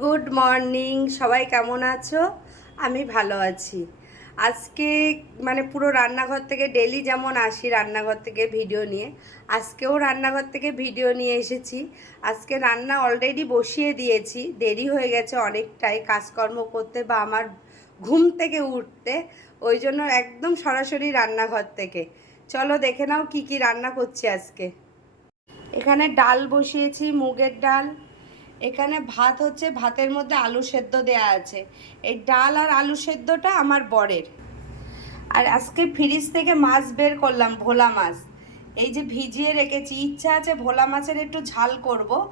Good morning সবাই কেমন আছো? আমি ভালো আছি। আজকে মানে পুরো রান্নাঘর থেকে ডেলি যেমন আসি রান্নাঘর থেকে ভিডিও নিয়ে, আজকেও রান্নাঘর থেকে ভিডিও নিয়ে এসেছি। আজকে রান্না অলরেডি বসিয়ে দিয়েছি, দেরি হয়ে গেছে অনেকটাই কাজকর্ম করতে বা আমার ঘুম থেকে উঠতে, ওই জন্য একদম সরাসরি রান্নাঘর থেকে। চলো দেখে নাও কি কি রান্না করছি আজকে। এখানে ডাল বসিয়েছি, মুগের ডাল এখানে ভাত হচ্ছে, ভাতের মধ্যে আলু সেদ্ধ দেয়া আছে। এই ডাল আর আলু সেদ্ধটা আমার বরের। আর আজকে ফ্রিজ থেকে মাছ বের করলাম, ভোলা মাছ। এই যে ভিজিয়ে রেখেছি, ইচ্ছা আছে ভোলা মাছের একটু ঝাল করব।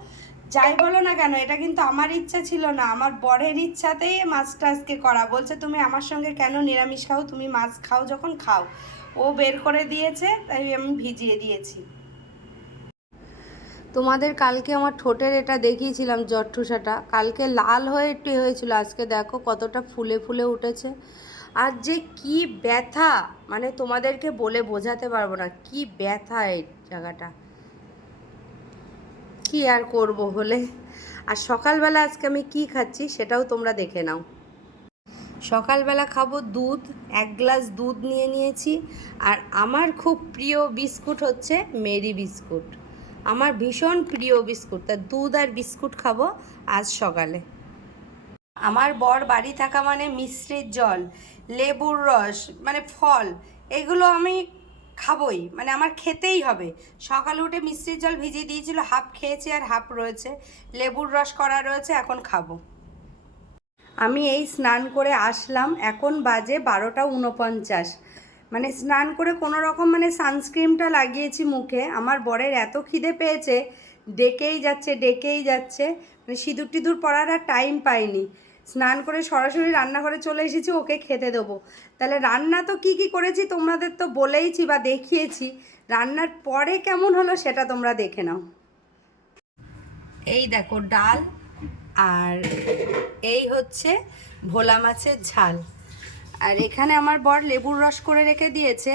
যাই বলো না কেন, এটা কিন্তু আমার ইচ্ছা ছিল না, আমার বরের ইচ্ছাতেই মাছটা আজকে করা। বলছে, তুমি আমার সঙ্গে কেন নিরামিষ খাও? তুমি মাছ খাও যখন খাও। ও বের করে দিয়েছে, তাই আমি ভিজিয়ে দিয়েছি। তোমাদের কালকে আমার ঠোঁটের এটা দেখিয়েছিলাম জট্ঠুসাটা কালকে লাল হয়ে একটু হয়েছিল, আজকে দেখো কতটা ফুলে ফুলে উঠেছে। আর যে কি ব্যথা মানে তোমাদেরকে বলে বোঝাতে পারব না, কি ব্যথা এই জায়গাটা। কি আর করব হলে আর সকালবেলা আজকে আমি কি খাচ্ছি সেটাও তোমরা দেখে নাও। সকালবেলা খাব দুধ, এক গ্লাস দুধ নিয়ে নিয়েছি। আর আমার খুব প্রিয় বিস্কুট হচ্ছে মেরি বিস্কুট। আমার ভীষণ প্রিয় বিস্কুট তা দুধ আর বিস্কুট খাব আজ সকালে। আমার বর বাড়ি থাকা মানে মিশ্রির জল, লেবুর রস মানে ফল, এগুলো আমি খাবই মানে আমার খেতেই হবে। সকালে উঠে মিষ্টির জল ভিজিয়ে দিয়েছিল, হাফ খেয়েছি আর হাফ রয়েছে। লেবুর রস করা রয়েছে, এখন খাব। আমি এই স্নান করে আসলাম, এখন বাজে বারোটা উনপঞ্চাশ মানে স্নান করে কোনো রকম মানে সানস্ক্রিনটা লাগিয়েছি মুখে। আমার বরের এত খিদে পেয়েছে, ডেকেই যাচ্ছে ডেকেই যাচ্ছে। মানে সিঁদুর টিঁদুর পরার আর টাইম পাইনি। স্নান করে সরাসরি রান্নাঘরে চলে এসেছি, ওকে খেতে দেবো। তাহলে রান্না তো কি কি করেছি তোমাদের তো বলেইছি বা দেখিয়েছি। রান্নার পরে কেমন হলো সেটা তোমরা দেখে নাও। এই দেখো ডাল, আর এই হচ্ছে ভোলা মাছের ঝাল। আর এখানে আমার বর লেবুর রস করে রেখে দিয়েছে।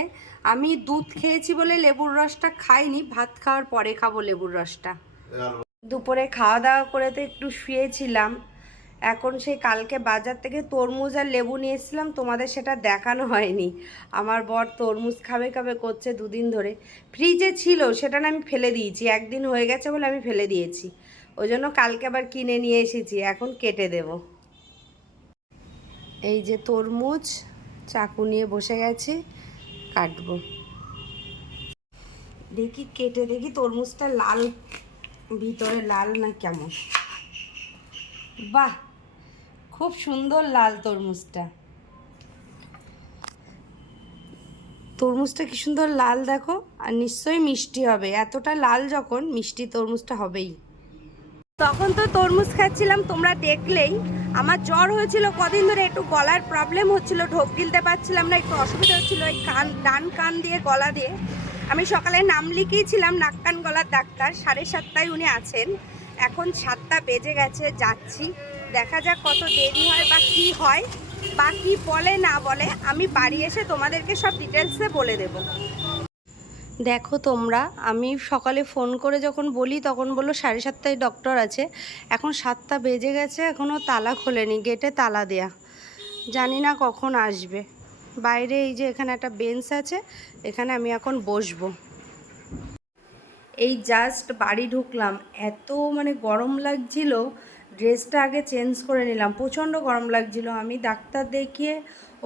আমি দুধ খেয়েছি বলে লেবুর রসটা খাইনি, ভাত খাওয়ার পরে খাব লেবুর রসটা। দুপুরে খাওয়া দাওয়া করে তো একটু শুয়েছিলাম। এখন সেই কালকে বাজার থেকে তরমুজ আর লেবু নিয়েছিলাম তোমাদের সেটা দেখানো হয়নি। আমার বর তরমুজ খাবে খাবে করছে দুদিন ধরে। ফ্রিজে ছিল, সেটা না আমি ফেলে দিয়েছি, একদিন হয়ে গেছে বলে আমি ফেলে দিয়েছি। ওই জন্য কালকে আবার কিনে নিয়ে এসেছি, এখন কেটে দেব। এই যে তরমুজ, চাকু নিয়ে বসে গেছি, কাটবো। দেখি কেটে, দেখি তরমুজটা লাল, ভিতরে লাল না কেমন? বাহ! খুব সুন্দর লাল তরমুজটা। তরমুজটা কি সুন্দর লাল দেখো, আর নিশ্চয়ই মিষ্টি হবে। এতটা লাল যখন, মিষ্টি তরমুজটা হবেই। তখন তো তরমুজ খাচ্ছিলাম, তোমরা দেখলেই। আমার জ্বর হয়েছিল কদিন ধরে, একটু গলার প্রবলেম হচ্ছিল, ঢোক গিলতে পারছিলাম না, একটু অসুবিধা হচ্ছিল এই কান, ডান কান দিয়ে, গলা দিয়ে। আমি সকালে নাম লিখিয়েছিলাম, নাক কান গলার ডাক্তার, সাড়ে সাতটায় উনি আছেন। এখন সাতটা বেজে গেছে, যাচ্ছি। দেখা যাক কত দেরি হয় বা কি হয়, বা কি বলে না বলে, আমি বাড়ি এসে তোমাদেরকে সব ডিটেলসে বলে দেবো। দেখো তোমরা, আমি সকালে ফোন করে যখন বলি তখন বলল সাড়ে সাতটায় ডক্টর আছে। এখন সাতটা বেজে গেছে এখনও তালা খোলেনি গেটে তালা দেয়া। জানি না কখন আসবে। বাইরে এই যে এখানে একটা বেঞ্চ আছে, এখানে আমি এখন বসবো। এই জাস্ট বাড়ি ঢুকলাম, এত মানে গরম লাগছিল ড্রেসটা আগে চেঞ্জ করে নিলাম। প্রচণ্ড গরম লাগছিল। আমি ডাক্তার দেখিয়ে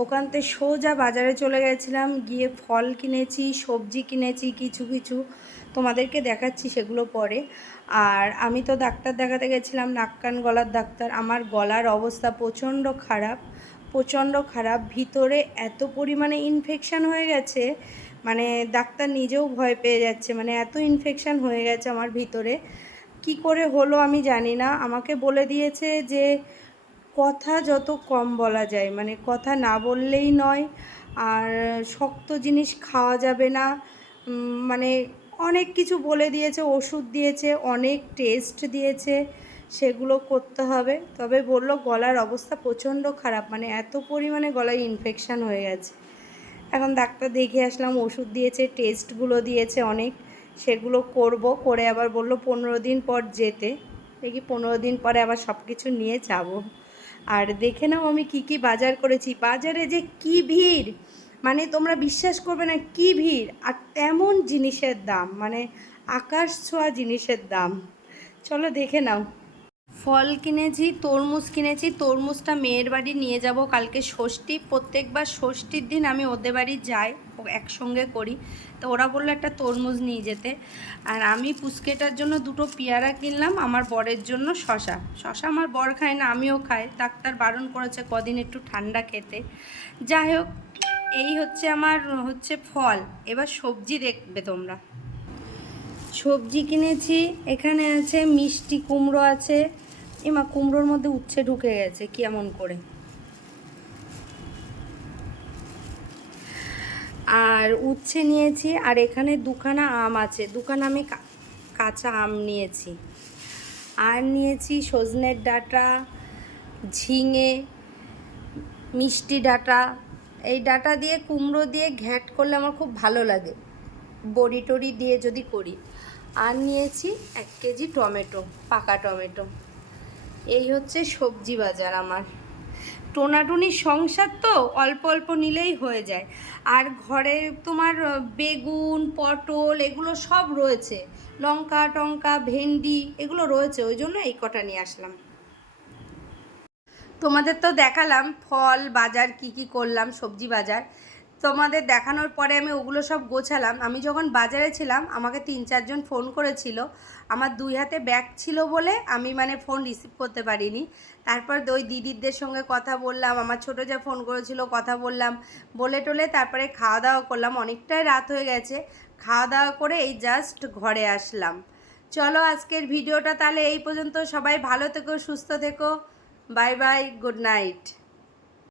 ওখান থেকে সোজা বাজারে চলে গেছিলাম। গিয়ে ফল কিনেছি, সবজি কিনেছি, কিছু কিছু তোমাদেরকে দেখাচ্ছি সেগুলো পরে। আর আমি তো ডাক্তার দেখাতে গেছিলাম, নাক, কান গলার ডাক্তার। আমার গলার অবস্থা প্রচণ্ড খারাপ প্রচণ্ড খারাপ। ভিতরে এত পরিমাণে ইনফেকশান হয়ে গেছে মানে ডাক্তার নিজেও ভয় পেয়ে যাচ্ছে। মানে এত ইনফেকশান হয়ে গেছে আমার ভিতরে। কি করে হলো আমি জানি না। আমাকে বলে দিয়েছে যে, কথা যত কম বলা যায় মানে কথা না বললেই নয়। আর শক্ত জিনিস খাওয়া যাবে না। মানে অনেক কিছু বলে দিয়েছে, ওষুধ দিয়েছে, অনেক টেস্ট দিয়েছে, সেগুলো করতে হবে। তবে বলল, গলার অবস্থা প্রচণ্ড খারাপ মানে এত পরিমাণে গলায় ইনফেকশান হয়ে গেছে। এখন ডাক্তার দেখে আসলাম, ওষুধ দিয়েছে টেস্টগুলো দিয়েছে অনেক। সেগুলো করব, করে আবার বলল পনেরো দিন পর যেতে। দেখি পনেরো দিন পরে আবার সব কিছু নিয়ে যাব। আর দেখে নাও আমি কি কি বাজার করেছি। বাজারে যে কি ভিড়! মানে তোমরা বিশ্বাস করবে না কি ভিড়! আর তেমন জিনিসের দাম মানে আকাশ ছোঁয়া জিনিসের দাম। চলো দেখে নাও। ফল কিনেছি, তরমুজ কিনেছি, তরমুজটা মেয়ের বাড়ি নিয়ে যাব কালকে ষষ্ঠী। প্রত্যেকবার ষষ্ঠীর দিন আমি ওদের বাড়ি যাই, একসঙ্গে করি। তো ওরা বলল একটা তরমুজ নিয়ে যেতে। আর আমি পুচকেটার জন্য দুটো পেয়ারা কিনলাম, আমার বরের জন্য শশা। শশা আমার বর খায় না, আমিও খাই। ডাক্তার বারণ করেছে কদিন একটু ঠান্ডা খেতে। যাই হোক, এই হচ্ছে আমার, হচ্ছে ফল। এবার সবজি দেখবে তোমরা। সবজি কিনেছি, এখানে আছে মিষ্টি কুমড়ো আছে এমা কুমড়োর মধ্যে উচ্ছে ঢুকে গেছে কেমন করে? আর উচ্ছে নিয়েছি, আর এখানে দুখানা আম আছে। দুখানা আমি কাঁচা আম নিয়েছি। আর নিয়েছি সজনের ডাঁটা, ঝিঙে, মিষ্টি ডাঁটা। এই ডাঁটা দিয়ে, কুমড়ো দিয়ে ঘ্যাট করলে আমার খুব ভালো লাগে। বড়ি টড়ি দিয়ে যদি করি। আর নিয়েছি এক কেজি টমেটো, পাকা টমেটো। এই হচ্ছে সবজি বাজার আমার। টোনাটুনি সংসার তো অল্প অল্প নিলেই হয়ে যায়। আর ঘরে তোমার বেগুন, পটল এগুলো সব রয়েছে। লঙ্কা, টঙ্কা, ভেন্ডি এগুলো রয়েছে, ওই জন্য এই কটা নিয়ে আসলাম। তোমাদের তো দেখালাম ফল, বাজার, কি কি করলাম, সবজি বাজার। তোমাদের দেখানোর পরে আমি ওগুলো সব গোছালাম। আমি যখন বাজারে ছিলাম, আমাকে তিন চারজন ফোন করেছিল। আমার দুই হাতে ব্যাগ ছিল বলে আমি মানে ফোন রিসিভ করতে পারিনি। তারপর ওই দিদিদের সঙ্গে কথা বললাম, আমার ছোটো যা ফোন করেছিল কথা বললাম। বলে টলে তারপরে খাওয়া দাওয়া করলাম। অনেকটাই রাত হয়ে গেছে। খাওয়া দাওয়া করে এই জাস্ট ঘরে আসলাম। চলো আজকের ভিডিওটা তাহলে এই পর্যন্ত। সবাই ভালো থেকো, সুস্থ থেকো। Bye bye, good night.